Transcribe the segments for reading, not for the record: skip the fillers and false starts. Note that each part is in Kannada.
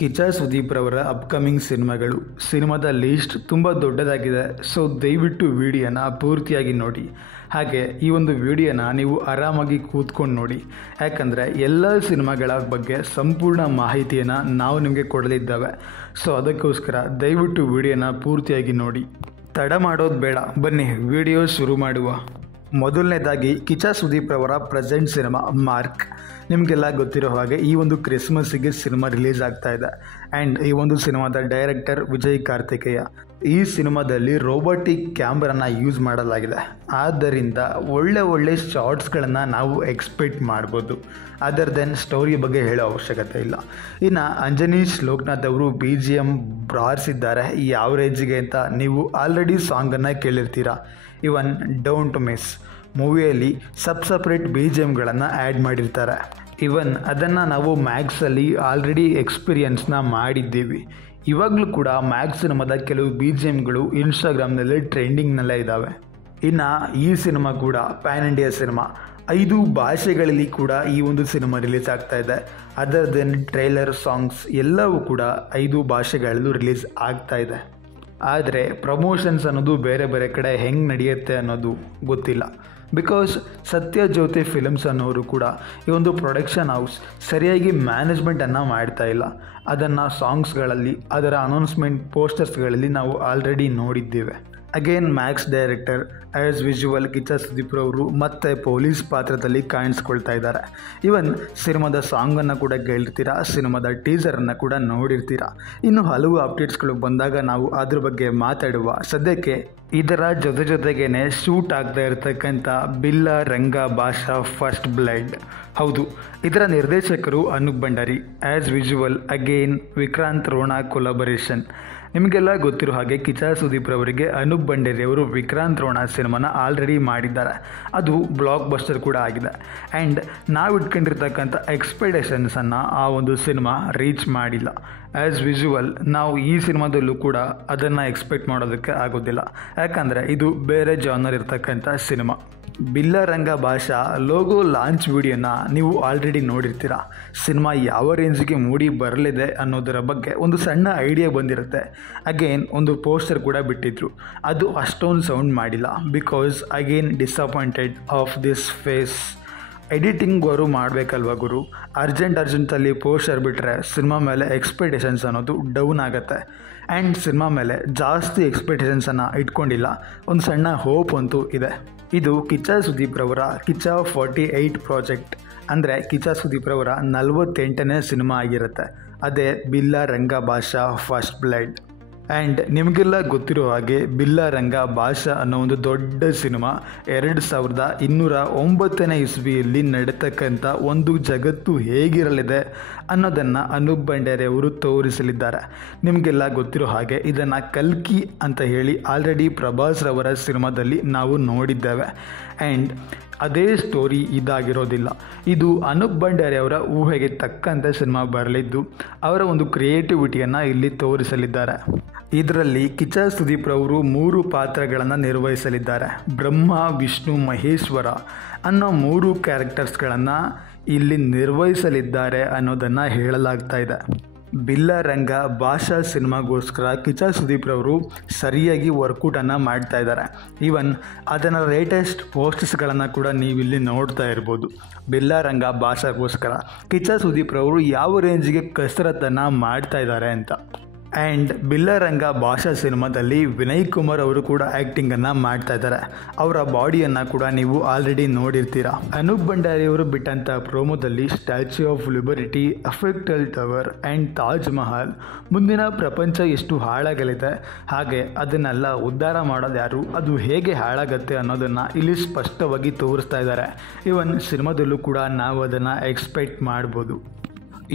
ಕಿಚ್ಚ ಸುದೀಪ್ ರವರ ಅಪ್ಕಮಿಂಗ್ ಸಿನಿಮಾದ ಲೀಸ್ಟ್ ತುಂಬ ದೊಡ್ಡದಾಗಿದೆ. ಸೊ ದಯವಿಟ್ಟು ವಿಡಿಯೋನ ಪೂರ್ತಿಯಾಗಿ ನೋಡಿ. ಹಾಗೆ ಈ ಒಂದು ವಿಡಿಯೋನ ನೀವು ಆರಾಮಾಗಿ ಕೂತ್ಕೊಂಡು ನೋಡಿ, ಯಾಕಂದರೆ ಎಲ್ಲ ಸಿನಿಮಾಗಳ ಬಗ್ಗೆ ಸಂಪೂರ್ಣ ಮಾಹಿತಿಯನ್ನು ನಾವು ನಿಮಗೆ ಕೊಡಲಿದ್ದೇವೆ. ಸೊ ಅದಕ್ಕೋಸ್ಕರ ದಯವಿಟ್ಟು ವಿಡಿಯೋನ ಪೂರ್ತಿಯಾಗಿ ನೋಡಿ. ತಡ ಮಾಡೋದು ಬೇಡ, ಬನ್ನಿ ವಿಡಿಯೋ ಶುರು ಮಾಡುವ. ಮೊದಲನೇದಾಗಿ ಕಿಚ್ಚ ಸುದೀಪ್ ರವರ ಪ್ರೆಸೆಂಟ್ ಸಿನಿಮಾ ಮಾರ್ಕ್. ನಿಮಗೆಲ್ಲ ಗೊತ್ತಿರೋ ಹಾಗೆ ಈ ಒಂದು ಕ್ರಿಸ್ಮಸ್ಸಿಗೆ ಸಿನಿಮಾ ರಿಲೀಸ್ ಆಗ್ತಾ ಇದೆ. ಆ್ಯಂಡ್ ಈ ಒಂದು ಸಿನಿಮಾದ ಡೈರೆಕ್ಟರ್ ವಿಜಯ್ ಕಾರ್ತಿಕೇಯ. ಈ ಸಿನಿಮಾದಲ್ಲಿ ರೋಬೋಟಿಕ್ ಕ್ಯಾಮ್ರಾನ ಯೂಸ್ ಮಾಡಲಾಗಿದೆ. ಆದ್ದರಿಂದ ಒಳ್ಳೆ ಶಾರ್ಟ್ಸ್ಗಳನ್ನು ನಾವು ಎಕ್ಸ್ಪೆಕ್ಟ್ ಮಾಡ್ಬೋದು. ಅದರ್ ದೆನ್ ಸ್ಟೋರಿ ಬಗ್ಗೆ ಹೇಳೋ ಅವಶ್ಯಕತೆ ಇಲ್ಲ. ಇನ್ನು ಅಂಜನೀಶ್ ಲೋಕನಾಥ್ ಅವರು BGM ಬಾರಿಸಿದ್ದಾರೆ. ಯಾವ ರೇಂಜಿಗೆ ಅಂತ ನೀವು ಆಲ್ರೆಡಿ ಸಾಂಗನ್ನು ಕೇಳಿರ್ತೀರ. ಇವನ್ ಡೋಂಟ್ ಮಿಸ್ ಮೂವಿಯಲ್ಲಿ ಸಪ್ರೇಟ್ BGMಗಳನ್ನು ಆ್ಯಡ್ ಮಾಡಿರ್ತಾರೆ. ಇವನ್ ಅದನ್ನು ನಾವು ಮ್ಯಾಕ್ಸಲ್ಲಿ ಆಲ್ರೆಡಿ ಎಕ್ಸ್ಪೀರಿಯನ್ಸ್ನ ಮಾಡಿದ್ದೀವಿ. ಇವಾಗಲೂ ಕೂಡ ಮ್ಯಾಕ್ಸ್ ಸಿನಿಮಾದ ಕೆಲವು BGMಗಳು ಇನ್ಸ್ಟಾಗ್ರಾಮ್ನಲ್ಲಿ ಟ್ರೆಂಡಿಂಗ್ನಲ್ಲೇ ಇದ್ದಾವೆ. ಇನ್ನು ಈ ಸಿನಿಮಾ ಕೂಡ ಪ್ಯಾನ್ ಇಂಡಿಯಾ ಸಿನಿಮಾ. 5 ಭಾಷೆಗಳಲ್ಲಿ ಕೂಡ ಈ ಒಂದು ಸಿನಿಮಾ ರಿಲೀಸ್ ಆಗ್ತಾ ಇದೆ. ಅದರ್ ದೆನ್ ಟ್ರೈಲರ್, ಸಾಂಗ್ಸ್ ಎಲ್ಲವೂ ಕೂಡ 5 ಭಾಷೆಗಳಲ್ಲೂ ರಿಲೀಸ್ ಆಗ್ತಾ ಇದೆ. ಆದರೆ ಪ್ರಮೋಷನ್ಸ್ ಅನ್ನೋದು ಬೇರೆ ಕಡೆ ಹೆಂಗೆ ನಡೆಯುತ್ತೆ ಅನ್ನೋದು ಗೊತ್ತಿಲ್ಲ. ಬಿಕಾಸ್ ಸತ್ಯಜ್ಯೋತಿ ಫಿಲ್ಮ್ಸ್ ಅನ್ನೋರು ಕೂಡ ಈ ಒಂದು ಪ್ರೊಡಕ್ಷನ್ ಹೌಸ್ ಸರಿಯಾಗಿ ಮ್ಯಾನೇಜ್ಮೆಂಟನ್ನು ಮಾಡ್ತಾ ಇಲ್ಲ. ಅದನ್ನು ಸಾಂಗ್ಸ್ಗಳಲ್ಲಿ, ಅದರ ಅನೌನ್ಸ್ಮೆಂಟ್ ಪೋಸ್ಟರ್ಸ್ಗಳಲ್ಲಿ ನಾವು ಆಲ್ರೆಡಿ ನೋಡಿದ್ದೇವೆ. Again Max director as visual Kichcha Sudeep ರವರು ಮತ್ತೆ ಪೊಲೀಸ್ ಪಾತ್ರದಲ್ಲಿ ಕಾಣಿಸ್ಕೊಳ್ತಾ ಇದ್ದಾರೆ. ಇವನ್ ಸಿನಿಮಾದ ಸಾಂಗನ್ನು ಕೂಡ ಕೇಳಿರ್ತೀರ, ಸಿನಿಮಾದ ಟೀಸರನ್ನು ಕೂಡ ನೋಡಿರ್ತೀರ. ಇನ್ನು ಹಲವು ಅಪ್ಡೇಟ್ಸ್ಗಳು ಬಂದಾಗ ನಾವು ಅದ್ರ ಬಗ್ಗೆ ಮಾತಾಡುವ. ಸದ್ಯಕ್ಕೆ ಇದರ ಜೊತೆಗೇನೆ ಶೂಟ್ ಆಗ್ತಾ ಇರತಕ್ಕಂಥ ಬಿಲ್ಲ ರಂಗ ಭಾಷಾ ಫಸ್ಟ್ ಬ್ಲಡ್. ಹೌದು, ಇದರ ನಿರ್ದೇಶಕರು Anup Bhandari. As visual again Vikrant Rona collaboration. ನಿಮಗೆಲ್ಲ ಗೊತ್ತಿರೋ ಹಾಗೆ ಕಿಚ್ಚ ಸುದೀಪ್ ರವರಿಗೆ ಅನೂಪ್ ಭಂಡಾರಿ ಅವರು ವಿಕ್ರಾಂತ್ ರೋಣ ಸಿನಿಮಾನ ಆಲ್ರೆಡಿ ಮಾಡಿದ್ದಾರೆ. ಅದು ಬ್ಲಾಕ್ ಬಸ್ಟರ್ ಕೂಡ ಆಗಿದೆ. ಆ್ಯಂಡ್ ನಾವು ಇಟ್ಕೊಂಡಿರ್ತಕ್ಕಂಥ ಎಕ್ಸ್ಪೆಕ್ಟೇಷನ್ಸನ್ನು ಆ ಒಂದು ಸಿನಿಮಾ ರೀಚ್ ಮಾಡಿಲ್ಲ. ಆ್ಯಸ್ ವಿಜುವಲ್ ನಾವು ಈ ಸಿನಿಮಾದಲ್ಲೂ ಕೂಡ ಅದನ್ನು ಎಕ್ಸ್ಪೆಕ್ಟ್ ಮಾಡೋದಕ್ಕೆ ಆಗೋದಿಲ್ಲ. ಯಾಕಂದರೆ ಇದು ಬೇರೆ ಜಾನರ್ ಇರ್ತಕ್ಕಂಥ ಸಿನಿಮಾ. ಬಿಲ್ಲ ರಂಗ ಭಾಷಾ ಲೋಗೋ ಲಾಂಚ್ ವಿಡಿಯೋನ ನೀವು ಆಲ್ರೆಡಿ ನೋಡಿರ್ತೀರ. ಸಿನಿಮಾ ಯಾವ ರೇಂಜಿಗೆ ಮೂಡಿ ಬರಲಿದೆ ಅನ್ನೋದರ ಬಗ್ಗೆ ಒಂದು ಸಣ್ಣ ಐಡಿಯಾ ಬಂದಿರುತ್ತೆ. ಅಗೇನ್ ಒಂದು ಪೋಸ್ಟರ್ ಕೂಡ ಬಿಟ್ಟಿದ್ರು. ಅದು ಅಷ್ಟೊಂದು ಸೌಂಡ್ ಮಾಡಿಲ್ಲ. Because again disappointed of this phase. Editing ಅವರು ಮಾಡಬೇಕಲ್ವ ಗುರು. ಅರ್ಜೆಂಟಲ್ಲಿ ಪೋಸ್ಟರ್ ಬಿಟ್ಟರೆ ಸಿನಿಮಾ ಮೇಲೆ ಎಕ್ಸ್ಪೆಕ್ಟೇಷನ್ಸ್ ಅನ್ನೋದು ಡೌನ್ ಆಗುತ್ತೆ. ಆ್ಯಂಡ್ ಸಿನಿಮಾ ಮೇಲೆ ಜಾಸ್ತಿ ಎಕ್ಸ್ಪೆಕ್ಟೇಷನ್ಸನ್ನು ಇಟ್ಕೊಂಡಿಲ್ಲ. ಒಂದು ಸಣ್ಣ ಹೋಪ್ ಅಂತೂ ಇದೆ. ಇದು ಕಿಚ್ಚ ಸುದೀಪ್ ರವರ ಕಿಚ್ಚ 48 ಪ್ರಾಜೆಕ್ಟ್. ಅಂದರೆ ಕಿಚ್ಚ ಸುದೀಪ್ ರವರ 48ನೇ ಸಿನಿಮಾ ಆಗಿರುತ್ತೆ. ಅದೇ ಬಿಲ್ಲ ರಂಗ ಭಾಷಾ ಫಸ್ಟ್ ಬ್ಲಡ್. ಆ್ಯಂಡ್ ನಿಮಗೆಲ್ಲ ಗೊತ್ತಿರೋ ಹಾಗೆ ಬಿಲ್ಲ ರಂಗ ಭಾಷಾ ಅನ್ನೋ ಒಂದು ದೊಡ್ಡ ಸಿನಿಮಾ 2209ನೇ ಇಸ್ವಿಯಲ್ಲಿ ನಡೆತಕ್ಕಂಥ ಒಂದು ಜಗತ್ತು ಹೇಗಿರಲಿದೆ ಅನ್ನೋದನ್ನು ಅನೂಪ್ ಭಂಡಾರಿ ಅವರು ತೋರಿಸಲಿದ್ದಾರೆ. ನಿಮಗೆಲ್ಲ ಗೊತ್ತಿರೋ ಹಾಗೆ ಇದನ್ನು ಕಲ್ಕಿ ಅಂತ ಹೇಳಿ ಆಲ್ರೆಡಿ ಪ್ರಭಾಸ್ ರವರ ಸಿನಿಮಾದಲ್ಲಿ ನಾವು ನೋಡಿದ್ದೇವೆ. ಆ್ಯಂಡ್ ಅದೇ ಸ್ಟೋರಿ ಇದಾಗಿರೋದಿಲ್ಲ. ಇದು ಅನೂಪ್ ಭಂಡಾರಿ ಅವರ ಊಹೆಗೆ ತಕ್ಕಂತೆ ಸಿನಿಮಾ ಬರಲಿದ್ದು ಅವರ ಒಂದು ಕ್ರಿಯೇಟಿವಿಟಿಯನ್ನು ಇಲ್ಲಿ ತೋರಿಸಲಿದ್ದಾರೆ. ಇದರಲ್ಲಿ ಕಿಚ್ಚ ಸುದೀಪ್ ರವರು 3 ಪಾತ್ರಗಳನ್ನು ನಿರ್ವಹಿಸಲಿದ್ದಾರೆ. ಬ್ರಹ್ಮ, ವಿಷ್ಣು, ಮಹೇಶ್ವರ ಅನ್ನೋ 3 ಕ್ಯಾರೆಕ್ಟರ್ಸ್ಗಳನ್ನು ಇಲ್ಲಿ ನಿರ್ವಹಿಸಲಿದ್ದಾರೆ ಅನ್ನೋದನ್ನು ಹೇಳಲಾಗ್ತಾ ಇದೆ. ಬಿಲ್ಲ ರಂಗ ಭಾಷಾ ಸಿನಿಮಾಗೋಸ್ಕರ ಕಿಚ್ಚ ಸುದೀಪ್ ರವರು ಸರಿಯಾಗಿ ವರ್ಕೌಟನ್ನು ಮಾಡ್ತಾ ಇದ್ದಾರೆ. ಈವನ್ ಅದನ್ನು ಲೇಟೆಸ್ಟ್ ಪೋಸ್ಟರ್ಸ್ಗಳನ್ನು ಕೂಡ ನೀವಿಲ್ಲಿ ನೋಡ್ತಾ ಇರ್ಬೋದು. ಬಿಲ್ಲ ರಂಗ ಭಾಷಾಗೋಸ್ಕರ ಕಿಚ್ಚ ಸುದೀಪ್ ರವರು ಯಾವ ರೇಂಜಿಗೆ ಕಸರತ್ತನ್ನು ಮಾಡ್ತಾ ಇದ್ದಾರೆ ಅಂತ. ಆ್ಯಂಡ್ ಬಿಲ್ಲ ರಂಗ ಭಾಷಾ ಸಿನಿಮಾದಲ್ಲಿ ವಿನಯ್ ಕುಮಾರ್ ಅವರು ಕೂಡ ಆ್ಯಕ್ಟಿಂಗನ್ನು ಮಾಡ್ತಾ ಇದ್ದಾರೆ. ಅವರ ಬಾಡಿಯನ್ನು ಕೂಡ ನೀವು ಆಲ್ರೆಡಿ ನೋಡಿರ್ತೀರ. ಅನೂಪ್ ಭಂಡಾರಿ ಅವರು ಬಿಟ್ಟಂಥ ಪ್ರೋಮೋದಲ್ಲಿ statue of liberty, Eiffel tower and Taj Mahal, ಮುಂದಿನ ಪ್ರಪಂಚ ಎಷ್ಟು ಹಾಳಾಗಲಿದೆ, ಹಾಗೆ ಅದನ್ನೆಲ್ಲ ಉದ್ಧಾರ ಮಾಡೋದು ಯಾರು, ಅದು ಹೇಗೆ ಹಾಳಾಗತ್ತೆ ಅನ್ನೋದನ್ನು ಇಲ್ಲಿ ಸ್ಪಷ್ಟವಾಗಿ ತೋರಿಸ್ತಾ ಇದ್ದಾರೆ. ಇವನ್ ಸಿನಿಮಾದಲ್ಲೂ ಕೂಡ ನಾವು ಅದನ್ನು ಎಕ್ಸ್ಪೆಕ್ಟ್ ಮಾಡ್ಬೋದು.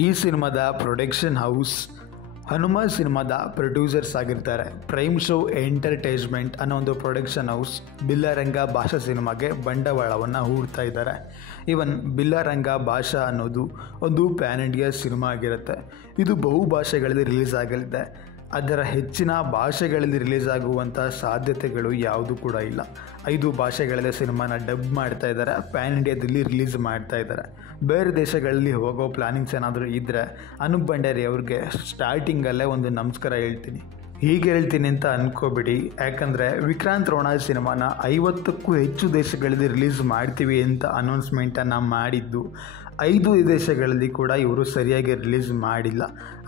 ಈ ಸಿನಿಮಾದ ಪ್ರೊಡಕ್ಷನ್ ಹೌಸ್ ಹನುಮ ಸಿನಿಮಾದ ಪ್ರೊಡ್ಯೂಸರ್ಸ್ ಆಗಿರ್ತಾರೆ. ಪ್ರೈಮ್ ಶೋ ಎಂಟರ್ಟೈನ್ಮೆಂಟ್ ಅನ್ನೋ ಒಂದು ಪ್ರೊಡಕ್ಷನ್ ಹೌಸ್ ಬಿಲ್ಲ ರಂಗ ಭಾಷಾ ಸಿನಿಮಾಗೆ ಬಂಡವಾಳವನ್ನು ಹೂಡ್ತಾ ಇದ್ದಾರೆ. ಇವನ್ ಬಿಲ್ಲ ರಂಗ ಭಾಷಾ ಅನ್ನೋದು ಒಂದು ಪ್ಯಾನ್ ಇಂಡಿಯಾ ಸಿನಿಮಾ ಆಗಿರುತ್ತೆ. ಇದು ಬಹು ಭಾಷೆಗಳಲ್ಲಿ ರಿಲೀಸ್ ಆಗಲಿದೆ. ಅದರ ಹೆಚ್ಚಿನ ಭಾಷೆಗಳಲ್ಲಿ ರಿಲೀಸ್ ಆಗುವಂಥ ಸಾಧ್ಯತೆಗಳು ಯಾವುದೂ ಕೂಡ ಇಲ್ಲ. 5 ಭಾಷೆಗಳಲ್ಲಿ ಸಿನಿಮಾನ ಡಬ್ ಮಾಡ್ತಾ ಇದ್ದಾರೆ, ಪ್ಯಾನ್ ಇಂಡಿಯಾದಲ್ಲಿ ರಿಲೀಸ್ ಮಾಡ್ತಾ ಇದ್ದಾರೆ. ಬೇರೆ ದೇಶಗಳಲ್ಲಿ ಹೋಗೋ ಪ್ಲಾನಿಂಗ್ಸ್ ಏನಾದರೂ ಇದ್ದರೆ ಅನೂಪ್ ಭಂಡಾರಿ ಅವ್ರಿಗೆ ಸ್ಟಾರ್ಟಿಂಗಲ್ಲೇ ಒಂದು ನಮಸ್ಕಾರ ಹೇಳ್ತೀನಿ. ಹೀಗೆ ಹೇಳ್ತೀನಿ ಅಂತ ಅಂದ್ಕೋಬೇಡಿ, ಯಾಕಂದರೆ ವಿಕ್ರಾಂತ್ ರೋಣ ಸಿನಿಮಾನ 50ಕ್ಕೂ ಹೆಚ್ಚು ದೇಶಗಳಲ್ಲಿ ರಿಲೀಸ್ ಮಾಡ್ತೀವಿ ಅಂತ ಅನೌನ್ಸ್ಮೆಂಟನ್ನು ಮಾಡಿದ್ದು 5 ದೇಶಗಳಲ್ಲಿ ಕೂಡ ಇವರು ಸರಿಯಾಗಿ ರಿಲೀಸ್ ಮಾಡಿಲ್ಲ.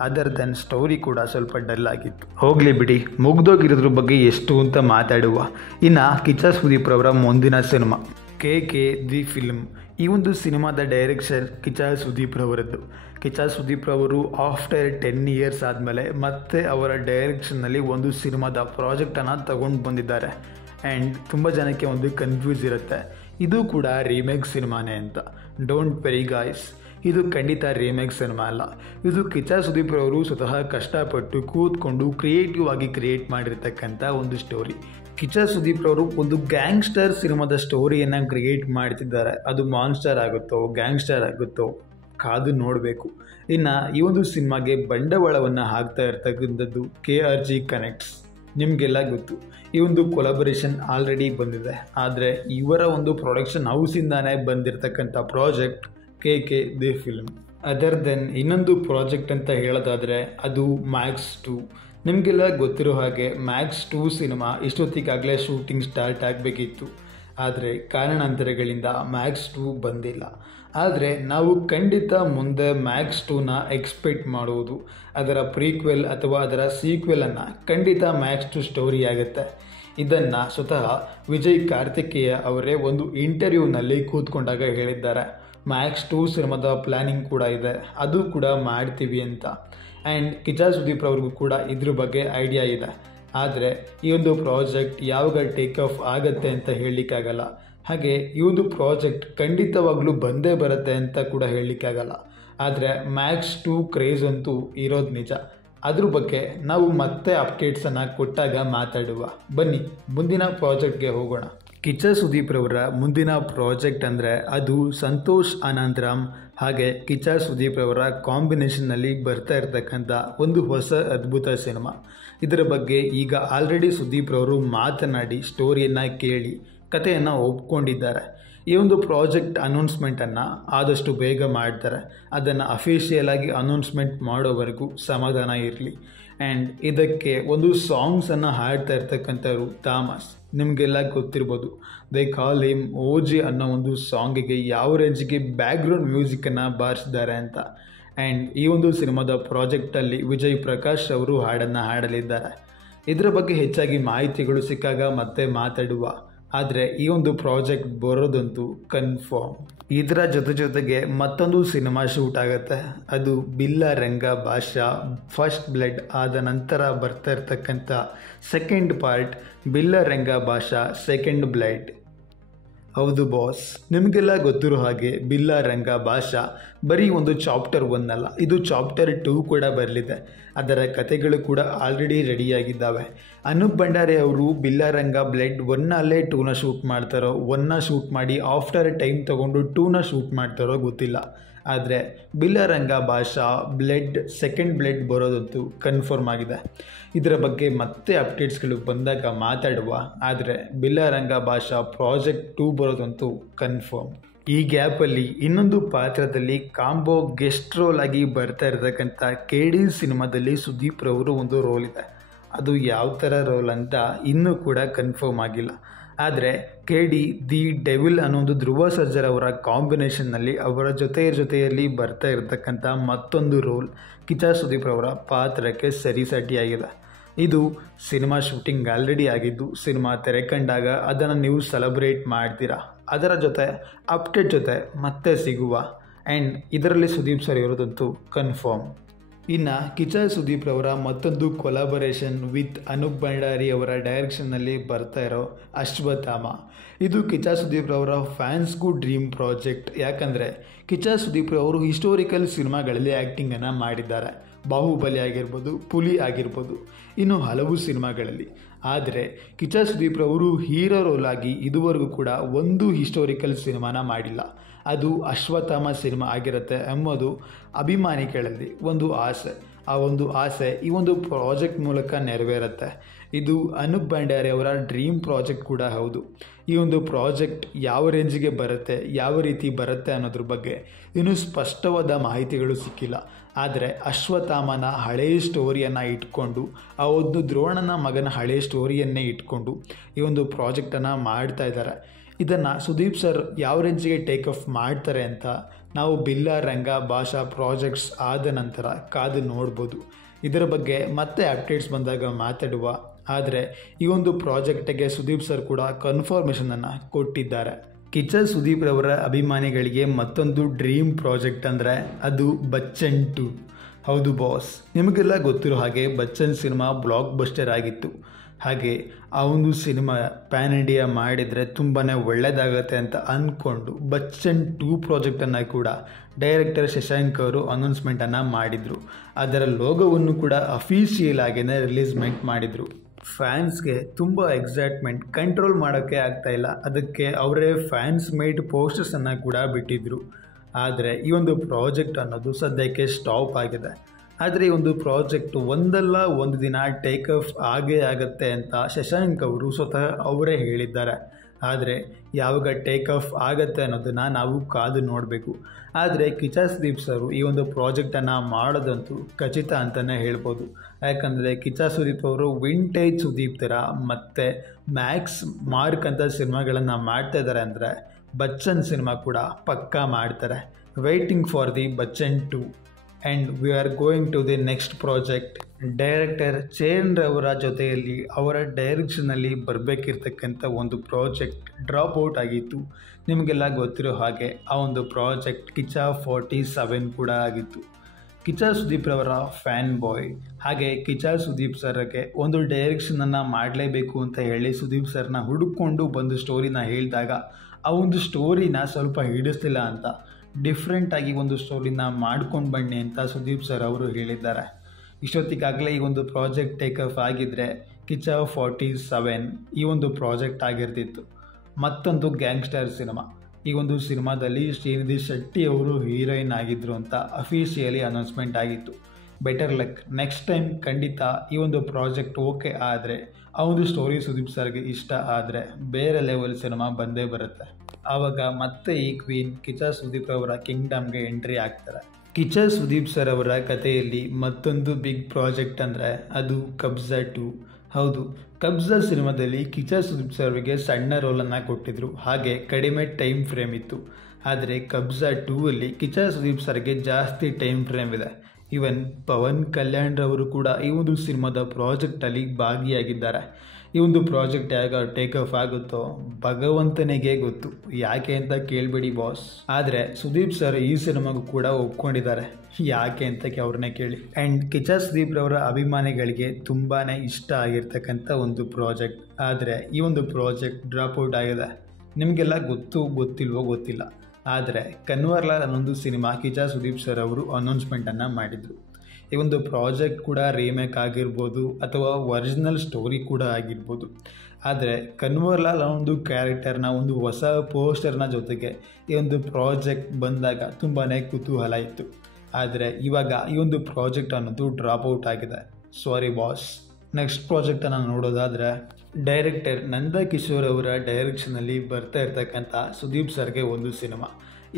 ಅದರ್ ದೆನ್ ಸ್ಟೋರಿ ಕೂಡ ಸ್ವಲ್ಪ ಡಲ್ ಆಗಿತ್ತು. ಹೋಗಲಿ ಬಿಡಿ, ಮುಗ್ದೋಗಿರೋದ್ರ ಬಗ್ಗೆ ಎಷ್ಟು ಅಂತ ಮಾತಾಡುವ. ಇನ್ನು ಕಿಚ್ಚ ಸುದೀಪ್ ಅವರ ಮುಂದಿನ ಸಿನಿಮಾ KK ದಿ ಫಿಲ್ಮ್. ಈ ಒಂದು ಸಿನಿಮಾದ ಡೈರೆಕ್ಷನ್ ಕಿಚ್ಚ ಸುದೀಪ್ ರವರದ್ದು. ಕಿಚ್ಚ ಸುದೀಪ್ ರವರು ಆಫ್ಟರ್ 10 ಇಯರ್ಸ್ ಆದಮೇಲೆ ಮತ್ತೆ ಅವರ ಡೈರೆಕ್ಷನ್ನಲ್ಲಿ ಒಂದು ಸಿನಿಮಾದ ಪ್ರಾಜೆಕ್ಟನ್ನು ತಗೊಂಡು ಬಂದಿದ್ದಾರೆ. ಆ್ಯಂಡ್ ತುಂಬ ಜನಕ್ಕೆ ಒಂದು ಕನ್ಫ್ಯೂಸ್ ಇರುತ್ತೆ, ಇದು ಕೂಡ ರೀಮೇಕ್ ಸಿನಿಮಾನೇ ಅಂತ. ಡೋಂಟ್ ವೆರಿ ಗಾಯ್ಸ್, ಇದು ಖಂಡಿತ ರೀಮೇಕ್ ಸಿನಿಮಾ ಅಲ್ಲ. ಇದು ಕಿಚ್ಚ ಸುದೀಪ್ ರವರು ಸ್ವತಃ ಕಷ್ಟಪಟ್ಟು ಕೂತ್ಕೊಂಡು ಕ್ರಿಯೇಟಿವ್ ಆಗಿ ಕ್ರಿಯೇಟ್ ಮಾಡಿರ್ತಕ್ಕಂಥ ಒಂದು ಸ್ಟೋರಿ. ಕಿಚ್ಚ ಸುದೀಪ್ ರವರು ಒಂದು ಗ್ಯಾಂಗ್ಸ್ಟರ್ ಸಿನಿಮಾದ ಸ್ಟೋರಿಯನ್ನು ಕ್ರಿಯೇಟ್ ಮಾಡ್ತಿದ್ದಾರೆ. ಅದು ಮಾನ್ಸ್ಟರ್ ಆಗುತ್ತೋ ಗ್ಯಾಂಗ್ಸ್ಟರ್ ಆಗುತ್ತೋ ಕಾದು ನೋಡಬೇಕು. ಇನ್ನು ಈ ಒಂದು ಸಿನಿಮಾಗೆ ಬಂಡವಾಳವನ್ನು ಹಾಕ್ತಾ ಇರ್ತಕ್ಕಂಥದ್ದು KRG ಕನೆಕ್ಟ್ಸ್. ನಿಮಗೆಲ್ಲ ಗೊತ್ತು, ಈ ಒಂದು ಕೊಲಾಬರೇಷನ್ ಆಲ್ರೆಡಿ ಬಂದಿದೆ. ಆದರೆ ಇವರ ಒಂದು ಪ್ರೊಡಕ್ಷನ್ ಹೌಸಿಂದಾನೇ ಬಂದಿರತಕ್ಕಂಥ project KK the film. Other then ಇನ್ನೊಂದು ಪ್ರಾಜೆಕ್ಟ್ ಅಂತ ಹೇಳೋದಾದರೆ ಅದು ಮ್ಯಾಕ್ಸ್ 2. ನಿಮಗೆಲ್ಲ ಗೊತ್ತಿರೋ ಹಾಗೆ ಮ್ಯಾಕ್ಸ್ 2 ಸಿನಿಮಾ ಇಷ್ಟೊತ್ತಿಗಾಗಲೇ ಶೂಟಿಂಗ್ ಸ್ಟಾರ್ಟ್ ಆಗಬೇಕಿತ್ತು. ಆದರೆ ಕಾರಣಾಂತರಗಳಿಂದ ಮ್ಯಾಕ್ಸ್ 2 ಬಂದಿಲ್ಲ. ಆದರೆ ನಾವು ಖಂಡಿತ ಮುಂದೆ ಮ್ಯಾಕ್ಸ್ 2ನ ಎಕ್ಸ್ಪೆಕ್ಟ್ ಮಾಡುವುದು. ಅದರ ಪ್ರೀಕ್ವೆಲ್ ಅಥವಾ ಅದರ ಸೀಕ್ವೆಲನ್ನು ಖಂಡಿತ ಮ್ಯಾಕ್ಸ್ 2 ಸ್ಟೋರಿ ಆಗುತ್ತೆ. ಇದನ್ನು ಸ್ವತಃ ವಿಜಯ್ ಕಾರ್ತಿಕೇಯ ಅವರೇ ಒಂದು ಇಂಟರ್ವ್ಯೂನಲ್ಲಿ ಕೂತ್ಕೊಂಡಾಗ ಹೇಳಿದ್ದಾರೆ. ಮ್ಯಾಕ್ಸ್ 2 ಸಿನಿಮಾದ ಪ್ಲ್ಯಾನಿಂಗ್ ಕೂಡ ಇದೆ, ಅದು ಕೂಡ ಮಾಡ್ತೀವಿ ಅಂತ. ಆ್ಯಂಡ್ ಕಿಚ್ಚ ಸುದೀಪ್ ಅವ್ರಿಗೂ ಕೂಡ ಇದ್ರ ಬಗ್ಗೆ ಐಡಿಯಾ ಇದೆ. ಆದರೆ ಈ ಒಂದು ಪ್ರಾಜೆಕ್ಟ್ ಯಾವಾಗ ಟೇಕ್ ಆಫ್ ಆಗುತ್ತೆ ಅಂತ ಹೇಳಲಿಕ್ಕಾಗಲ್ಲ. ಹಾಗೆ ಈ ಒಂದು ಪ್ರಾಜೆಕ್ಟ್ ಖಂಡಿತವಾಗ್ಲೂ ಬಂದೇ ಬರುತ್ತೆ ಅಂತ ಕೂಡ ಹೇಳಲಿಕ್ಕಾಗಲ್ಲ. ಆದರೆ ಮ್ಯಾಕ್ಸ್ 2 ಕ್ರೇಜ್ ಅಂತೂ ಇರೋದು ನಿಜ. ಅದ್ರ ಬಗ್ಗೆ ನಾವು ಮತ್ತೆ ಅಪ್ಡೇಟ್ಸನ್ನು ಕೊಟ್ಟಾಗ ಮಾತಾಡುವ. ಬನ್ನಿ ಮುಂದಿನ ಪ್ರಾಜೆಕ್ಟ್ಗೆ ಹೋಗೋಣ. ಕಿಚ್ಚ ಸುದೀಪ್ ರವರ ಮುಂದಿನ ಪ್ರಾಜೆಕ್ಟ್ ಅಂದರೆ ಅದು ಸಂತೋಷ್ ಆನಂದರಾಮ್ ಹಾಗೆ ಕಿಚ್ಚ ಸುದೀಪ್ ರವರ ಕಾಂಬಿನೇಷನ್ನಲ್ಲಿ ಬರ್ತಾ ಇರತಕ್ಕಂಥ ಒಂದು ಹೊಸ ಅದ್ಭುತ ಸಿನಿಮಾ. ಇದರ ಬಗ್ಗೆ ಈಗ ಆಲ್ರೆಡಿ ಸುದೀಪ್ ರವರು ಮಾತನಾಡಿ ಸ್ಟೋರಿಯನ್ನು ಕೇಳಿ ಕಥೆಯನ್ನು ಒಪ್ಕೊಂಡಿದ್ದಾರೆ. ಈ ಒಂದು ಪ್ರಾಜೆಕ್ಟ್ ಅನೌನ್ಸ್ಮೆಂಟನ್ನು ಆದಷ್ಟು ಬೇಗ ಮಾಡ್ತಾರೆ. ಅದನ್ನು ಅಫಿಷಿಯಲ್ ಆಗಿ ಅನೌನ್ಸ್ಮೆಂಟ್ ಮಾಡೋವರೆಗೂ ಸಮಾಧಾನ ಇರಲಿ. ಆ್ಯಂಡ್ ಇದಕ್ಕೆ ಒಂದು ಸಾಂಗ್ಸನ್ನು ಹಾಡ್ತಾ ಇರ್ತಕ್ಕಂಥವ್ರು ಥಾಮಸ್. ನಿಮಗೆಲ್ಲ ಗೊತ್ತಿರ್ಬೋದು, ದೇ ಕಾಲ್ ಹಿಮ್ OG ಅನ್ನೋ ಒಂದು ಸಾಂಗಿಗೆ ಯಾವ ರೇಂಜಿಗೆ ಬ್ಯಾಕ್ಗ್ರೌಂಡ್ ಮ್ಯೂಸಿಕನ್ನು ಬಾರಿಸಿದ್ದಾರೆ ಅಂತ. ಆ್ಯಂಡ್ ಈ ಒಂದು ಸಿನಿಮಾದ ಪ್ರಾಜೆಕ್ಟಲ್ಲಿ ವಿಜಯ್ ಪ್ರಕಾಶ್ ಅವರು ಹಾಡನ್ನು ಹಾಡಲಿದ್ದಾರೆ. ಇದರ ಬಗ್ಗೆ ಹೆಚ್ಚಾಗಿ ಮಾಹಿತಿಗಳು ಸಿಕ್ಕಾಗ ಮತ್ತೆ ಮಾತಾಡುವ. ಆದರೆ ಈ ಒಂದು ಪ್ರಾಜೆಕ್ಟ್ ಬರೋದಂತೂ ಕನ್ಫರ್ಮ್. ಇದರ ಜೊತೆಗೆ ಮತ್ತೊಂದು ಸಿನಿಮಾ ಶೂಟ್ ಆಗುತ್ತೆ. ಅದು ಬಿಲ್ಲ ರಂಗ ಭಾಷಾ ಫಸ್ಟ್ ಬ್ಲಡ್ ಆದ ನಂತರ ಬರ್ತಾ ಇರ್ತಕ್ಕಂಥ ಸೆಕೆಂಡ್ ಪಾರ್ಟ್ ಬಿಲ್ಲ ರಂಗ ಭಾಷಾ ಸೆಕೆಂಡ್ ಬ್ಲಡ್. ಹೌದು ಬಾಸ್, ನಿಮಗೆಲ್ಲ ಗೊತ್ತಿರೋ ಹಾಗೆ ಬಿಲ್ಲ ರಂಗ ಭಾಷಾ ಬರೀ ಒಂದು ಚಾಪ್ಟರ್ 1 ಅಲ್ಲ, ಇದು ಚಾಪ್ಟರ್ 2 ಕೂಡ ಬರಲಿದೆ. ಅದರ ಕಥೆಗಳು ಕೂಡ ಆಲ್ರೆಡಿ ರೆಡಿಯಾಗಿದ್ದಾವೆ. ಅನೂಪ್ ಭಂಡಾರಿ ಅವರು ಬಿಲ್ಲ ರಂಗ ಬ್ಲಡ್ 1 ಅಲ್ಲೇ 2ನ ಶೂಟ್ ಮಾಡ್ತಾರೋ, 1ನ ಶೂಟ್ ಮಾಡಿ ಆಫ್ಟರ್ ಟೈಮ್ ತೊಗೊಂಡು 2ನ ಶೂಟ್ ಮಾಡ್ತಾರೋ ಗೊತ್ತಿಲ್ಲ. ಆದರೆ ಬಿಲ್ಲ ರಂಗ ಭಾಷಾ ಬ್ಲಡ್ ಸೆಕೆಂಡ್ ಬ್ಲಡ್ ಬರೋದಂತೂ ಕನ್ಫರ್ಮ್ ಆಗಿದೆ. ಇದರ ಬಗ್ಗೆ ಮತ್ತೆ ಅಪ್ಡೇಟ್ಸ್ಗಳು ಬಂದಾಗ ಮಾತಾಡುವ. ಆದರೆ ಬಿಲ್ಲ ರಂಗ ಭಾಷಾ ಪ್ರಾಜೆಕ್ಟ್ 2 ಬರೋದಂತೂ ಕನ್ಫರ್ಮ್. ಈ ಗ್ಯಾಪಲ್ಲಿ ಇನ್ನೊಂದು ಪಾತ್ರದಲ್ಲಿ ಕಾಂಬೋ ಗೆಸ್ಟ್ ರೋಲ್ ಆಗಿ ಬರ್ತಾ ಇರತಕ್ಕಂಥ KD ಸಿನಿಮಾದಲ್ಲಿ ಸುದೀಪ್ ರವರು ಒಂದು ರೋಲ್ ಇದೆ. ಅದು ಯಾವ ಥರ ರೋಲ್ ಅಂತ ಇನ್ನೂ ಕೂಡ ಕನ್ಫರ್ಮ್ ಆಗಿಲ್ಲ. ಆದರೆ KD ದಿ ಡೆವಿಲ್ ಅನ್ನೋ ಒಂದು ಧ್ರುವ ಸರ್ಜರ್ ಅವರ ಕಾಂಬಿನೇಷನ್ನಲ್ಲಿ ಅವರ ಜೊತೆಯಲ್ಲಿ ಬರ್ತಾ ಇರತಕ್ಕಂಥ ಮತ್ತೊಂದು ರೋಲ್ ಕಿಚ್ಚ ಸುದೀಪ್ ರವರ ಪಾತ್ರಕ್ಕೆ ಸರಿಸಾಟಿಯಾಗಿದೆ. ಇದು ಸಿನಿಮಾ ಶೂಟಿಂಗ್ ಆಲ್ರೆಡಿ ಆಗಿದ್ದು, ಸಿನಿಮಾ ತೆರೆ ಕಂಡಾಗ ಅದನ್ನು ನೀವು ಸೆಲೆಬ್ರೇಟ್ ಮಾಡ್ತೀರಾ. ಅದರ ಜೊತೆ ಅಪ್ಡೇಟ್ ಜೊತೆ ಮತ್ತೆ ಸಿಗುವ. ಆ್ಯಂಡ್ ಇದರಲ್ಲಿ ಸುದೀಪ್ ಸರ್ ಇರೋದಂತೂ ಕನ್ಫರ್ಮ್. ಇನ್ನು ಕಿಚ್ಚ ಸುದೀಪ್ ರವರ ಮತ್ತೊಂದು ಕೊಲಾಬರೇಷನ್ ವಿತ್ ಅನೂಪ್ ಭಂಡಾರಿ ಅವರ ಡೈರೆಕ್ಷನ್ನಲ್ಲಿ ಬರ್ತಾ ಇರೋ ಅಶ್ವತ್ಥಾಮ. ಇದು ಕಿಚ್ಚ ಸುದೀಪ್ ರವರ ಫ್ಯಾನ್ಸ್ಗೂ ಡ್ರೀಮ್ ಪ್ರಾಜೆಕ್ಟ್. ಯಾಕಂದರೆ ಕಿಚ್ಚ ಸುದೀಪ್ ರವರು ಹಿಸ್ಟೋರಿಕಲ್ ಸಿನಿಮಾಗಳಲ್ಲಿ ಆ್ಯಕ್ಟಿಂಗನ್ನು ಮಾಡಿದ್ದಾರೆ. ಬಾಹುಬಲಿ ಆಗಿರ್ಬೋದು, ಪುಲಿ ಆಗಿರ್ಬೋದು, ಇನ್ನು ಹಲವು ಸಿನಿಮಾಗಳಲ್ಲಿ. ಆದರೆ ಕಿಚ್ಚ ಸುದೀಪ್ ರವರು ಹೀರೋ ರೋಲ್ ಆಗಿ ಇದುವರೆಗೂ ಕೂಡ ಒಂದು ಹಿಸ್ಟೋರಿಕಲ್ ಸಿನಿಮಾನ ಮಾಡಿಲ್ಲ. ಅದು ಅಶ್ವತ್ಥಾಮ ಸಿನಿಮಾ ಆಗಿರುತ್ತೆ ಎಂಬುದು ಅಭಿಮಾನಿಗಳಲ್ಲಿ ಒಂದು ಆಸೆ. ಆ ಒಂದು ಆಸೆ ಈ ಒಂದು ಪ್ರಾಜೆಕ್ಟ್ ಮೂಲಕ ನೆರವೇರುತ್ತೆ. ಇದು ಅನೂಪ್ ಭಂಡಾರಿ ಅವರ ಡ್ರೀಮ್ ಪ್ರಾಜೆಕ್ಟ್ ಕೂಡ ಹೌದು. ಈ ಒಂದು ಪ್ರಾಜೆಕ್ಟ್ ಯಾವ ರೇಂಜಿಗೆ ಬರುತ್ತೆ, ಯಾವ ರೀತಿ ಬರುತ್ತೆ ಅನ್ನೋದ್ರ ಬಗ್ಗೆ ಇನ್ನೂ ಸ್ಪಷ್ಟವಾದ ಮಾಹಿತಿಗಳು ಸಿಕ್ಕಿಲ್ಲ. ಆದರೆ ಅಶ್ವತ್ಥಾಮನ ಹಳೆಯ ಸ್ಟೋರಿಯನ್ನು ಇಟ್ಕೊಂಡು, ಆ ಒಂದು ದ್ರೋಣನ ಮಗನ ಹಳೆಯ ಸ್ಟೋರಿಯನ್ನೇ ಇಟ್ಕೊಂಡು ಈ ಒಂದು ಪ್ರಾಜೆಕ್ಟನ್ನು ಮಾಡ್ತಾ ಇದ್ದಾರೆ. ಇದನ್ನು ಸುದೀಪ್ ಸರ್ ಯಾವ ರೇಂಜಿಗೆ ಟೇಕ್ ಆಫ್ ಮಾಡ್ತಾರೆ ಅಂತ ನಾವು ಬಿಲ್ಲ ರಂಗ ಭಾಷಾ ಪ್ರಾಜೆಕ್ಟ್ಸ್ ಆದ ನಂತರ ಕಾದು ನೋಡ್ಬೋದು. ಇದರ ಬಗ್ಗೆ ಮತ್ತೆ ಅಪ್ಡೇಟ್ಸ್ ಬಂದಾಗ ಮಾತಾಡುವ. ಆದರೆ ಈ ಒಂದು ಪ್ರಾಜೆಕ್ಟಿಗೆ ಸುದೀಪ್ ಸರ್ ಕೂಡ ಕನ್ಫರ್ಮೇಷನನ್ನು ಕೊಟ್ಟಿದ್ದಾರೆ. ಕಿಚ್ಚ ಸುದೀಪ್ ರವರ ಅಭಿಮಾನಿಗಳಿಗೆ ಮತ್ತೊಂದು ಡ್ರೀಮ್ ಪ್ರಾಜೆಕ್ಟ್ ಅಂದರೆ ಅದು ಬಚ್ಚನ್ 2. ಹೌದು ಬಾಸ್, ನಿಮಗೆಲ್ಲ ಗೊತ್ತಿರೋ ಹಾಗೆ ಬಚ್ಚನ್ ಸಿನಿಮಾ ಬ್ಲಾಕ್ ಬಸ್ಟರ್ ಆಗಿತ್ತು. ಹಾಗೆ ಆ ಒಂದು ಸಿನಿಮಾ ಪ್ಯಾನ್ ಇಂಡಿಯಾ ಮಾಡಿದರೆ ತುಂಬಾ ಒಳ್ಳೆಯದಾಗತ್ತೆ ಅಂತ ಅಂದ್ಕೊಂಡು ಬಚ್ಚನ್ 2 ಪ್ರಾಜೆಕ್ಟನ್ನು ಕೂಡ ಡೈರೆಕ್ಟರ್ ಶಶಾಂಕ್ ಅವರು ಅನೌನ್ಸ್ಮೆಂಟನ್ನು ಮಾಡಿದರು. ಅದರ ಲೋಗೋವನ್ನು ಕೂಡ ಅಫಿಷಿಯಲ್ ಆಗಿಯೇ ರಿಲೀಸ್ಮೆಂಟ್ ಮಾಡಿದರು. ಫ್ಯಾನ್ಸ್ಗೆ ತುಂಬ ಎಕ್ಸೈಟ್ಮೆಂಟ್ ಕಂಟ್ರೋಲ್ ಮಾಡೋಕ್ಕೆ ಆಗ್ತಾಯಿಲ್ಲ. ಅದಕ್ಕೆ ಅವರೇ ಫ್ಯಾನ್ಸ್ ಮೇಡ್ ಪೋಸ್ಟರ್ಸನ್ನು ಕೂಡ ಬಿಟ್ಟಿದ್ದರು. ಆದರೆ ಈ ಒಂದು ಪ್ರಾಜೆಕ್ಟ್ ಅನ್ನೋದು ಸದ್ಯಕ್ಕೆ ಸ್ಟಾಪ್ ಆಗಿದೆ. ಆದರೆ ಈ ಒಂದು ಪ್ರಾಜೆಕ್ಟ್ ಒಂದಲ್ಲ ಒಂದು ದಿನ ಟೇಕ್ ಆಫ್ ಆಗೇ ಆಗುತ್ತೆ ಅಂತ ಶಶಾಂಕ್ ಅವರು ಸ್ವತಃ ಅವರೇ ಹೇಳಿದ್ದಾರೆ. ಆದರೆ ಯಾವಾಗ ಟೇಕ್ ಆಫ್ ಆಗುತ್ತೆ ಅನ್ನೋದನ್ನು ನಾವು ಕಾದು ನೋಡಬೇಕು. ಆದರೆ ಕಿಚ್ಚ ಸುದೀಪ್ ಸರು ಈ ಒಂದು ಪ್ರಾಜೆಕ್ಟನ್ನು ಮಾಡೋದಂತೂ ಖಚಿತ ಅಂತಲೇ ಹೇಳ್ಬೋದು. ಯಾಕಂದರೆ ಕಿಚ್ಚ ಸುದೀಪ್ ಅವರು ವಿಂಟೇಜ್ ಸುದೀಪ್ ಥರ ಮತ್ತು ಮ್ಯಾಕ್ಸ್ ಮಾರ್ಕ್ ಅಂತ ಸಿನಿಮಾಗಳನ್ನು ಮಾಡ್ತಾ ಇದ್ದಾರೆ ಅಂದರೆ ಬಚ್ಚನ್ ಸಿನಿಮಾ ಕೂಡ ಪಕ್ಕಾ ಮಾಡ್ತಾರೆ. Waiting for the Bachchan 2 and we are going to the next project. Director ಚೇನ್ ರವರ ಜೊತೆಯಲ್ಲಿ ಅವರ ಡೈರೆಕ್ಷನಲ್ಲಿ ಬರಬೇಕಿರ್ತಕ್ಕಂಥ ಒಂದು ಪ್ರಾಜೆಕ್ಟ್ ಡ್ರಾಪ್ ಔಟ್ ಆಗಿತ್ತು. ನಿಮಗೆಲ್ಲ ಗೊತ್ತಿರೋ ಹಾಗೆ ಆ ಒಂದು ಪ್ರಾಜೆಕ್ಟ್ ಕಿಚ್ಚ 47 ಕೂಡ ಆಗಿತ್ತು. ಕಿಚ್ಚ ಸುದೀಪ್ ರವರ ಫ್ಯಾನ್ ಬಾಯ್. ಹಾಗೆ ಕಿಚ್ಚ ಸುದೀಪ್ ಸರ್ಗೆ ಒಂದು ಡೈರೆಕ್ಷನನ್ನು ಮಾಡಲೇಬೇಕು ಅಂತ ಹೇಳಿ ಸುದೀಪ್ ಸರ್ನ ಹುಡುಕೊಂಡು ಬಂದು ಸ್ಟೋರಿನ ಹೇಳಿದಾಗ ಆ ಒಂದು ಸ್ಟೋರಿನ ಸ್ವಲ್ಪ ಹಿಡಿಸ್ತಿಲ್ಲ ಅಂತ ಡಿಫ್ರೆಂಟಾಗಿ ಒಂದು ಸ್ಟೋರಿನ ಮಾಡ್ಕೊಂಡು ಬನ್ನಿ ಅಂತ ಸುದೀಪ್ ಸರ್ ಅವರು ಹೇಳಿದ್ದಾರೆ. ಇಷ್ಟೊತ್ತಿಗಾಗಲೇ ಈ ಒಂದು ಪ್ರಾಜೆಕ್ಟ್ ಟೇಕ್ ಆಫ್ ಆಗಿದ್ದರೆ ಕಿಚ್ಚ 47 ಈ ಒಂದು ಪ್ರಾಜೆಕ್ಟ್ ಆಗಿರ್ತಿತ್ತು. ಮತ್ತೊಂದು ಗ್ಯಾಂಗ್ಸ್ಟರ್ ಸಿನಿಮಾ. ಈ ಒಂದು ಸಿನಿಮಾದಲ್ಲಿ ಶ್ರೀನಿಧಿ ಶೆಟ್ಟಿ ಅವರು ಹೀರೋಯಿನ್ ಆಗಿದ್ದರು ಅಂತ ಅಫಿಷಿಯಲಿ ಅನೌನ್ಸ್ಮೆಂಟ್ ಆಗಿತ್ತು. ಬೆಟರ್ ಲಕ್, ನೆಕ್ಸ್ಟ್ ಟೈಮ್ ಖಂಡಿತ ಈ ಒಂದು ಪ್ರಾಜೆಕ್ಟ್ ಓಕೆ ಆದರೆ, ಆ ಒಂದು ಸ್ಟೋರಿ ಸುದೀಪ್ ಸರ್ಗೆ ಇಷ್ಟ ಆದರೆ ಬೇರೆ ಲೆವೆಲ್ ಸಿನಿಮಾ ಬಂದೇ ಬರುತ್ತೆ. ಆವಾಗ ಮತ್ತೆ ಈ ಕ್ವೀನ್ ಕಿಚ್ಚ ಸುದೀಪ್ ಅವರ ಕಿಂಗ್ಡಮ್ಗೆ ಎಂಟ್ರಿ ಆಗ್ತಾರೆ. ಕಿಚ್ಚ ಸುದೀಪ್ ಸರ್ ಅವರ ಕಥೆಯಲ್ಲಿ ಮತ್ತೊಂದು ಬಿಗ್ ಪ್ರಾಜೆಕ್ಟ್ ಅಂದರೆ ಅದು ಕಬ್ಜಾ 2. ಹೌದು, ಕಬ್ಜಾ ಸಿನಿಮಾದಲ್ಲಿ ಕಿಚ್ಚ ಸುದೀಪ್ ಸರ್ಗೆ ಸಣ್ಣ ರೋಲನ್ನು ಕೊಟ್ಟಿದ್ದರು. ಹಾಗೆ ಕಡಿಮೆ ಟೈಮ್ ಫ್ರೇಮ್ ಇತ್ತು. ಆದರೆ ಕಬ್ಜಾ 2 ಅಲ್ಲಿ ಕಿಚ್ಚ ಸುದೀಪ್ ಸರ್ಗೆ ಜಾಸ್ತಿ ಟೈಮ್ ಫ್ರೇಮ್ ಇದೆ. ಈವನ್ ಪವನ್ ಕಲ್ಯಾಣ್ ರವರು ಕೂಡ ಈ ಒಂದು ಸಿನಿಮಾದ ಪ್ರಾಜೆಕ್ಟಲ್ಲಿ ಭಾಗಿಯಾಗಿದ್ದಾರೆ. ಈ ಒಂದು ಪ್ರಾಜೆಕ್ಟ್ ಯಾವಾಗ ಟೇಕ್ ಆಫ್ ಆಗುತ್ತೋ ಭಗವಂತನಿಗೆ ಗೊತ್ತು. ಯಾಕೆ ಅಂತ ಕೇಳಬೇಡಿ ಬಾಸ್. ಆದರೆ ಸುದೀಪ್ ಸರ್ ಈ ಸಿನಿಮಾಗೂ ಕೂಡ ಒಪ್ಕೊಂಡಿದ್ದಾರೆ. ಯಾಕೆ ಅಂತ ಅವ್ರನ್ನೇ ಕೇಳಿ. ಆ್ಯಂಡ್ ಕಿಚ್ಚ ಸುದೀಪ್ ರವರ ಅಭಿಮಾನಿಗಳಿಗೆ ತುಂಬಾ ಇಷ್ಟ ಆಗಿರ್ತಕ್ಕಂಥ ಒಂದು ಪ್ರಾಜೆಕ್ಟ್. ಆದರೆ ಈ ಒಂದು ಪ್ರಾಜೆಕ್ಟ್ ಡ್ರಾಪ್ ಔಟ್ ಆಗಿದೆ. ನಿಮಗೆಲ್ಲ ಗೊತ್ತಿಲ್ವೋ ಗೊತ್ತಿಲ್ಲ. ಆದರೆ ಕನ್ವರ್ಲಾಲ್ ಅನ್ನೊಂದು ಸಿನಿಮಾ ಕಿಚ್ಚ ಸುದೀಪ್ ಸರ್ ಅವರು ಅನೌನ್ಸ್ಮೆಂಟನ್ನು ಮಾಡಿದರು. ಈ ಒಂದು ಪ್ರಾಜೆಕ್ಟ್ ಕೂಡ ರೀಮೇಕ್ ಆಗಿರ್ಬೋದು ಅಥವಾ ಒರಿಜಿನಲ್ ಸ್ಟೋರಿ ಕೂಡ ಆಗಿರ್ಬೋದು. ಆದರೆ ಕನ್ವರ್ಲಾಲ್ ಅನ್ನೊಂದು ಕ್ಯಾರೆಕ್ಟರ್ನ ಒಂದು ಹೊಸ ಪೋಸ್ಟರ್ನ ಜೊತೆಗೆ ಈ ಒಂದು ಪ್ರಾಜೆಕ್ಟ್ ಬಂದಾಗ ತುಂಬಾ ಕುತೂಹಲ ಇತ್ತು. ಆದರೆ ಇವಾಗ ಈ ಒಂದು ಪ್ರಾಜೆಕ್ಟ್ ಅನ್ನೋದು ಡ್ರಾಪ್ ಔಟ್ ಆಗಿದೆ. Sorry boss. ನೆಕ್ಸ್ಟ್ ಪ್ರಾಜೆಕ್ಟನ್ನು ನೋಡೋದಾದರೆ ಡೈರೆಕ್ಟರ್ ನಂದಕಿಶೋರ್ ಅವರ ಡೈರೆಕ್ಷನಲ್ಲಿ ಬರ್ತಾ ಇರ್ತಕ್ಕಂಥ ಸುದೀಪ್ ಸರ್ಗೆ ಒಂದು ಸಿನಿಮಾ.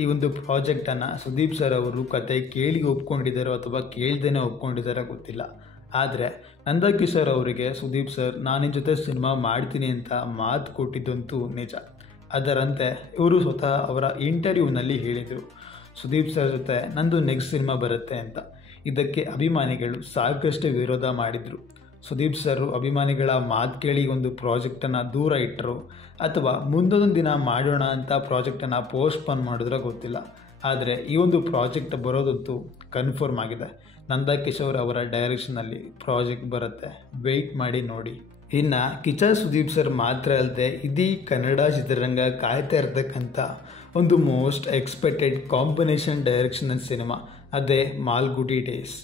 ಈ ಒಂದು ಪ್ರಾಜೆಕ್ಟನ್ನು ಸುದೀಪ್ ಸರ್ ಅವರು ಕತೆ ಕೇಳಿ ಒಪ್ಕೊಂಡಿದ್ದಾರೋ ಅಥವಾ ಕೇಳ್ದೇನೆ ಒಪ್ಕೊಂಡಿದ್ದಾರೋ ಗೊತ್ತಿಲ್ಲ. ಆದರೆ ನಂದಕಿಶೋರ್ ಅವರಿಗೆ ಸುದೀಪ್ ಸರ್ ನಾನಿನ ಜೊತೆ ಸಿನಿಮಾ ಮಾಡ್ತೀನಿ ಅಂತ ಮಾತು ಕೊಟ್ಟಿದ್ದಂತೂ ನಿಜ. ಅದರಂತೆ ಇವರು ಸ್ವತಃ ಅವರ ಇಂಟರ್ವ್ಯೂನಲ್ಲಿ ಹೇಳಿದರು ಸುದೀಪ್ ಸರ್ ಜೊತೆ ನಂದು ನೆಕ್ಸ್ಟ್ ಸಿನಿಮಾ ಬರುತ್ತೆ ಅಂತ. ಇದಕ್ಕೆ ಅಭಿಮಾನಿಗಳು ಸಾಕಷ್ಟು ವಿರೋಧ ಮಾಡಿದರು. ಸುದೀಪ್ ಸರ್ ಅಭಿಮಾನಿಗಳ ಮಾತು ಕೇಳಿ ಒಂದು ಪ್ರಾಜೆಕ್ಟನ್ನು ದೂರ ಇಟ್ಟರು ಅಥವಾ ಮುಂದೊಂದು ದಿನ ಮಾಡೋಣ ಅಂತ ಪ್ರಾಜೆಕ್ಟನ್ನು ಪೋಸ್ಟ್ಪೋನ್ ಮಾಡಿದ್ರೋ ಗೊತ್ತಿಲ್ಲ. ಆದರೆ ಈ ಒಂದು ಪ್ರಾಜೆಕ್ಟ್ ಬರೋದಂತೂ ಕನ್ಫರ್ಮ್ ಆಗಿದೆ. ನಂದಕಿಶೋರ್ ಅವರ ಡೈರೆಕ್ಷನಲ್ಲಿ ಪ್ರಾಜೆಕ್ಟ್ ಬರುತ್ತೆ. ವೆಯ್ಟ್ ಮಾಡಿ ನೋಡಿ. ಇನ್ನು ಕಿಚ್ಚ ಸುದೀಪ್ ಸರ್ ಮಾತ್ರ ಅಲ್ಲದೆ ಇಡೀ ಕನ್ನಡ ಚಿತ್ರರಂಗ ಕಾಯ್ತಾ ಇರ್ತಕ್ಕಂಥ ಒಂದು most expected combination directional cinema, ಅದೇ ಮಾಲ್ಗುಡಿ ಡೇಸ್.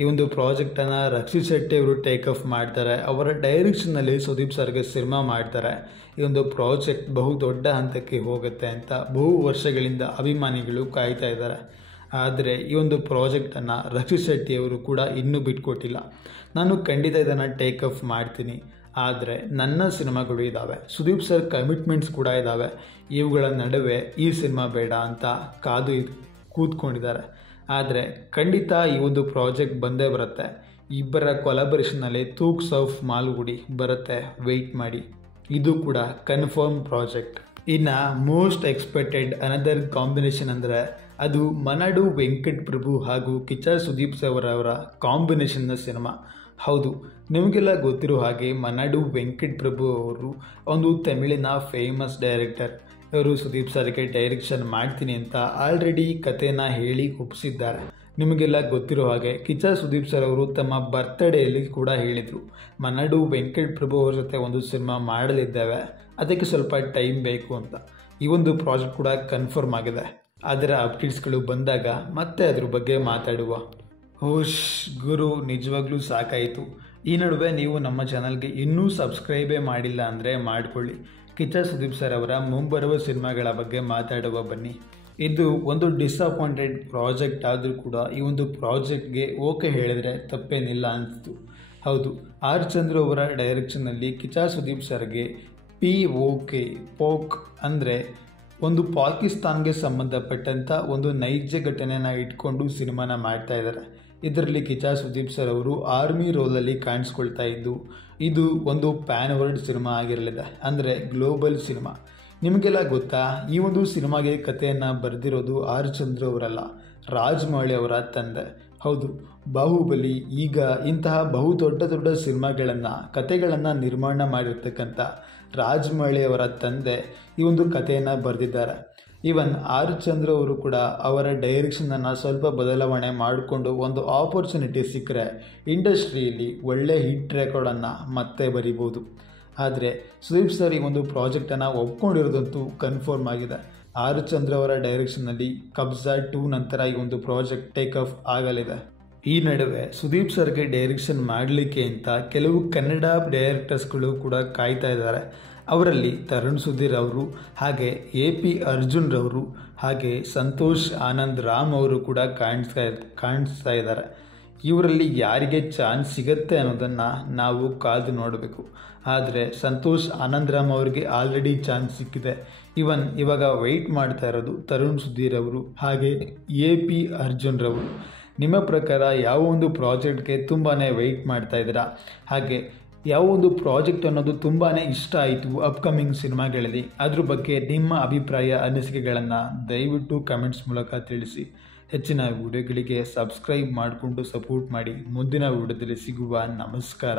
ಈ ಒಂದು ಪ್ರಾಜೆಕ್ಟನ್ನು ರಕ್ಷಿತ್ ಶೆಟ್ಟಿ ಅವರು ಟೇಕ್ ಆಫ್ ಮಾಡ್ತಾರೆ. ಅವರ ಡೈರೆಕ್ಷನಲ್ಲಿ ಸುದೀಪ್ ಸರ್ಗೆ ಸಿನಿಮಾ ಮಾಡ್ತಾರೆ. ಈ ಒಂದು ಪ್ರಾಜೆಕ್ಟ್ ಬಹು ದೊಡ್ಡ ಹಂತಕ್ಕೆ ಹೋಗುತ್ತೆ ಅಂತ ಬಹು ವರ್ಷಗಳಿಂದ ಅಭಿಮಾನಿಗಳು ಕಾಯ್ತಾ ಇದ್ದಾರೆ. ಆದರೆ ಈ ಒಂದು ಪ್ರಾಜೆಕ್ಟನ್ನು ರಕ್ಷಿತ್ ಶೆಟ್ಟಿಯವರು ಕೂಡ ಇನ್ನೂ ಬಿಟ್ಕೊಟ್ಟಿಲ್ಲ. ನಾನು ಖಂಡಿತ ಇದನ್ನು ಟೇಕ್ ಆಫ್ ಮಾಡ್ತೀನಿ, ಆದರೆ ನನ್ನ ಸಿನಿಮಾಗಳು ಇದ್ದಾವೆ, ಸುದೀಪ್ ಸರ್ ಕಮಿಟ್ಮೆಂಟ್ಸ್ ಕೂಡ ಇದ್ದಾವೆ, ಇವುಗಳ ನಡುವೆ ಈ ಸಿನಿಮಾ ಬೇಡ ಅಂತ ಕಾದು ಕೂತ್ಕೊಂಡಿದ್ದಾರೆ. ಆದರೆ ಖಂಡಿತ ಈ ಒಂದು ಪ್ರಾಜೆಕ್ಟ್ ಬಂದೇ ಬರುತ್ತೆ. ಇಬ್ಬರ ಕೊಲಾಬರೇಷನ್ನಲ್ಲಿ ತೂಕ್ಸ್ ಆಫ್ ಮಾಲ್ಗುಡಿ ಬರುತ್ತೆ, ವೆಯ್ಟ್ ಮಾಡಿ. ಇದು ಕೂಡ ಕನ್ಫರ್ಮ್ ಪ್ರಾಜೆಕ್ಟ್. ಇನ್ನು ಮೋಸ್ಟ್ ಎಕ್ಸ್ಪೆಕ್ಟೆಡ್ ಅನದರ್ ಕಾಂಬಿನೇಷನ್ ಅಂದರೆ ಅದು ಮನಾಡು ವೆಂಕಟ್ ಪ್ರಭು ಹಾಗೂ ಕಿಚ್ಚ ಸುದೀಪ್ ಸರ್ ಅವರ ಕಾಂಬಿನೇಷನ್ನ ಸಿನಿಮಾ. ಹೌದು, ನಿಮಗೆಲ್ಲ ಗೊತ್ತಿರೋ ಹಾಗೆ ಮನಾಡು ವೆಂಕಟ್ ಪ್ರಭು ಅವರು ಒಂದು ತಮಿಳಿನ ಫೇಮಸ್ ಡೈರೆಕ್ಟರ್. ಇವರು ಸುದೀಪ್ ಸರ್ಗೆ ಡೈರೆಕ್ಷನ್ ಮಾಡ್ತೀನಿ ಅಂತ ಆಲ್ರೆಡಿ ಕಥೆನ ಹೇಳಿ ಒಪ್ಪಿಸಿದ್ದಾರೆ. ನಿಮಗೆಲ್ಲ ಗೊತ್ತಿರೋ ಹಾಗೆ ಕಿಚ್ಚ ಸುದೀಪ್ ಸರ್ ಅವರು ತಮ್ಮ ಬರ್ತ್ಡೇಯಲ್ಲಿ ಕೂಡ ಹೇಳಿದರು, ಮನಾಡು ವೆಂಕಟ್ ಪ್ರಭು ಅವ್ರ ಜೊತೆ ಒಂದು ಸಿನಿಮಾ ಮಾಡಲಿದ್ದೇವೆ, ಅದಕ್ಕೆ ಸ್ವಲ್ಪ ಟೈಮ್ ಬೇಕು ಅಂತ. ಈ ಒಂದು ಪ್ರಾಜೆಕ್ಟ್ ಕೂಡ ಕನ್ಫರ್ಮ್ ಆಗಿದೆ. ಅದರ ಅಪ್ಡೇಟ್ಸ್ಗಳು ಬಂದಾಗ ಮತ್ತೆ ಅದ್ರ ಬಗ್ಗೆ ಮಾತಾಡುವ. ಹೋಶ್ ಗುರು, ನಿಜವಾಗ್ಲೂ ಸಾಕಾಯಿತು. ಈ ನಡುವೆ ನೀವು ನಮ್ಮ ಚಾನಲ್ಗೆ ಇನ್ನೂ ಸಬ್ಸ್ಕ್ರೈಬೇ ಮಾಡಿಲ್ಲ ಅಂದರೆ ಮಾಡಿಕೊಳ್ಳಿ. ಕಿಚ್ಚ ಸುದೀಪ್ ಸರ್ ಅವರ ಮುಂಬರುವ ಸಿನಿಮಾಗಳ ಬಗ್ಗೆ ಮಾತಾಡುವ ಬನ್ನಿ. ಇದು ಒಂದು ಡಿಸಪಾಯಿಂಟೆಡ್ ಪ್ರಾಜೆಕ್ಟ್ ಆದರೂ ಕೂಡ ಈ ಒಂದು ಪ್ರಾಜೆಕ್ಟ್ಗೆ ಓಕೆ ಹೇಳಿದರೆ ತಪ್ಪೇನಿಲ್ಲ ಅನಿಸ್ತು. ಹೌದು, ಆರ್ ಚಂದ್ರು ಅವರ ಡೈರೆಕ್ಷನ್ನಲ್ಲಿ ಕಿಚ್ಚ ಸುದೀಪ್ ಸರ್ಗೆ ಪೋಕ್ ಅಂದರೆ ಒಂದು ಪಾಕಿಸ್ತಾನ್ಗೆ ಸಂಬಂಧಪಟ್ಟಂಥ ಒಂದು ನೈಜ ಘಟನೆನ ಇಟ್ಕೊಂಡು ಸಿನಿಮಾನ ಮಾಡ್ತಾ ಇದ್ದಾರೆ. ಇದರಲ್ಲಿ ಕಿಚ್ಚ ಸುದೀಪ್ ಸರ್ ಅವರು ಆರ್ಮಿ ರೋಲಲ್ಲಿ ಕಾಣಿಸ್ಕೊಳ್ತಾ ಇದ್ದು, ಇದು ಒಂದು ಪ್ಯಾನ್ ವರ್ಲ್ಡ್ ಸಿನಿಮಾ ಆಗಿರಲಿದೆ, ಅಂದರೆ ಗ್ಲೋಬಲ್ ಸಿನಿಮಾ. ನಿಮಗೆಲ್ಲ ಗೊತ್ತಾ, ಈ ಒಂದು ಸಿನಿಮಾಗೆ ಕಥೆಯನ್ನು ಬರೆದಿರೋದು ಆರ್ ಚಂದ್ರು ಅವರಲ್ಲ, ರಾಜಮೌಳಿ ಅವರ ತಂದೆ. ಹೌದು, ಬಾಹುಬಲಿ, ಈಗ ಇಂತಹ ದೊಡ್ಡ ಸಿನಿಮಾಗಳನ್ನು ಕಥೆಗಳನ್ನು ನಿರ್ಮಾಣ ಮಾಡಿರ್ತಕ್ಕಂಥ ರಾಜಮೌಳಿ ಅವರ ತಂದೆ ಈ ಒಂದು ಕಥೆಯನ್ನು ಬರೆದಿದ್ದಾರೆ. ಈವನ್ ಆರ್ ಚಂದ್ರು ಅವರು ಕೂಡ ಅವರ ಡೈರೆಕ್ಷನನ್ನು ಸ್ವಲ್ಪ ಬದಲಾವಣೆ ಮಾಡಿಕೊಂಡು ಒಂದು ಆಪರ್ಚುನಿಟಿ ಸಿಕ್ಕರೆ ಇಂಡಸ್ಟ್ರಿಯಲ್ಲಿ ಒಳ್ಳೆ ಹಿಟ್ ರೆಕಾರ್ಡನ್ನು ಮತ್ತೆ ಬರಿಬೋದು. ಆದರೆ ಸುದೀಪ್ ಸರ್ ಈ ಒಂದು ಪ್ರಾಜೆಕ್ಟನ್ನು ಒಪ್ಕೊಂಡಿರೋದಂತೂ ಕನ್ಫರ್ಮ್ ಆಗಿದೆ. ಆರ್ ಚಂದ್ರ ಅವರ ಡೈರೆಕ್ಷನ್ನಲ್ಲಿ ಕಬ್ಜಾ 2 ನಂತರ ಈ ಒಂದು ಪ್ರಾಜೆಕ್ಟ್ ಟೇಕ್ ಆಫ್ ಆಗಲಿದೆ. ಈ ನಡುವೆ ಸುದೀಪ್ ಸರ್ಗೆ ಡೈರೆಕ್ಷನ್ ಮಾಡಲಿಕ್ಕೆ ಅಂತ ಕೆಲವು ಕನ್ನಡ ಡೈರೆಕ್ಟರ್ಸ್ಗಳು ಕೂಡ ಕಾಯ್ತಾ ಇದ್ದಾರೆ. ಅವರಲ್ಲಿ ತರುಣ್ ಸುಧೀರ್ ಅವರು, ಹಾಗೆ AP ಅರ್ಜುನ್ ರವರು, ಹಾಗೆ ಸಂತೋಷ್ ಆನಂದ್ ರಾಮ್ ಅವರು ಕೂಡ ಕಾಣಿಸ್ತಾ ಇದ್ದಾರೆ. ಇವರಲ್ಲಿ ಯಾರಿಗೆ ಚಾನ್ಸ್ ಸಿಗತ್ತೆ ಅನ್ನೋದನ್ನು ನಾವು ಕಾದು ನೋಡಬೇಕು. ಆದರೆ ಸಂತೋಷ್ ಆನಂದ್ ರಾಮ್ ಅವರಿಗೆ ಆಲ್ರೆಡಿ ಚಾನ್ಸ್ ಸಿಕ್ಕಿದೆ. ಇವಾಗ ವೆಯ್ಟ್ ಮಾಡ್ತಾ ಇರೋದು ತರುಣ್ ಸುಧೀರ್ ಅವರು ಹಾಗೆ AP ಅರ್ಜುನ್ ರವರು. ನಿಮ್ಮ ಪ್ರಕಾರ ಯಾವ ಒಂದು ಪ್ರಾಜೆಕ್ಟ್ಗೆ ತುಂಬಾ ವೆಯ್ಟ್ ಮಾಡ್ತಾ ಇದ್ದೀರಾ? ಹಾಗೆ ಯಾವ ಒಂದು ಪ್ರಾಜೆಕ್ಟ್ ಅನ್ನೋದು ತುಂಬಾ ಇಷ್ಟ ಆಯಿತು ಅಪ್ಕಮಿಂಗ್ ಸಿನಿಮಾಗಳಲ್ಲಿ, ಅದ್ರ ಬಗ್ಗೆ ನಿಮ್ಮ ಅಭಿಪ್ರಾಯ ಅನಿಸಿಕೆಗಳನ್ನು ದಯವಿಟ್ಟು ಕಮೆಂಟ್ಸ್ ಮೂಲಕ ತಿಳಿಸಿ. ಹೆಚ್ಚಿನ ವಿಡಿಯೋಗಳಿಗೆ ಸಬ್ಸ್ಕ್ರೈಬ್ ಮಾಡಿಕೊಂಡು ಸಪೋರ್ಟ್ ಮಾಡಿ. ಮುಂದಿನ ವಿಡಿಯೋದಲ್ಲಿ ಸಿಗುವ. ನಮಸ್ಕಾರ.